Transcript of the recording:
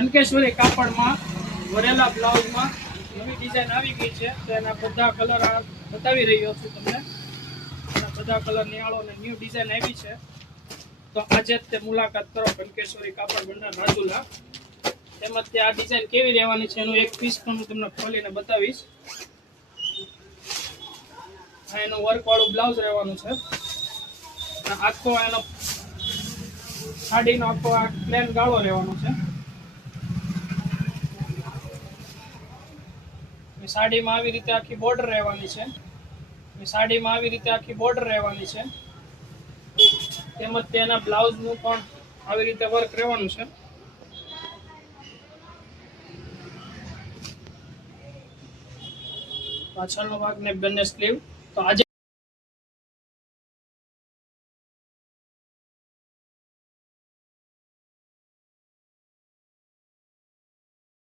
કનકેશ્વરી કાપડમાં વરેલા બ્લાઉઝમાં નવી ડિઝાઇન આવી ગઈ છે, તો એના બધા કલર બતાવી રહ્યો છું તમને. એના બધા કલર નિહાળો અને ન્યૂ ડિઝાઇન આવી છે, તો આજે જ તે મુલાકાત કરો કનકેશ્વરી કાપડ ભંડાર રાજુલા. તેમજ તે આ ડિઝાઇન કેવી રહેવાની છે એનું એક પીસ પણ હું તમને ખોલીને બતાવીશ. આ એનું વર્કવાળું બ્લાઉઝ રહેવાનું છે. આખો એનો સાડીનો આખો આ પ્લેન ગાળો રહેવાનો છે. સાડીમાં આવી રીતે આખી બોર્ડર રહેવાની છે. સાડીમાં આવી રીતે આખી બોર્ડર રહેવાની છે. તેમજ તેના બ્લાઉઝનું પણ આવી રીતે વર્ક રહેવાનું છે. પાછળનો ભાગ ને બંને સ્લીવ. તો આજે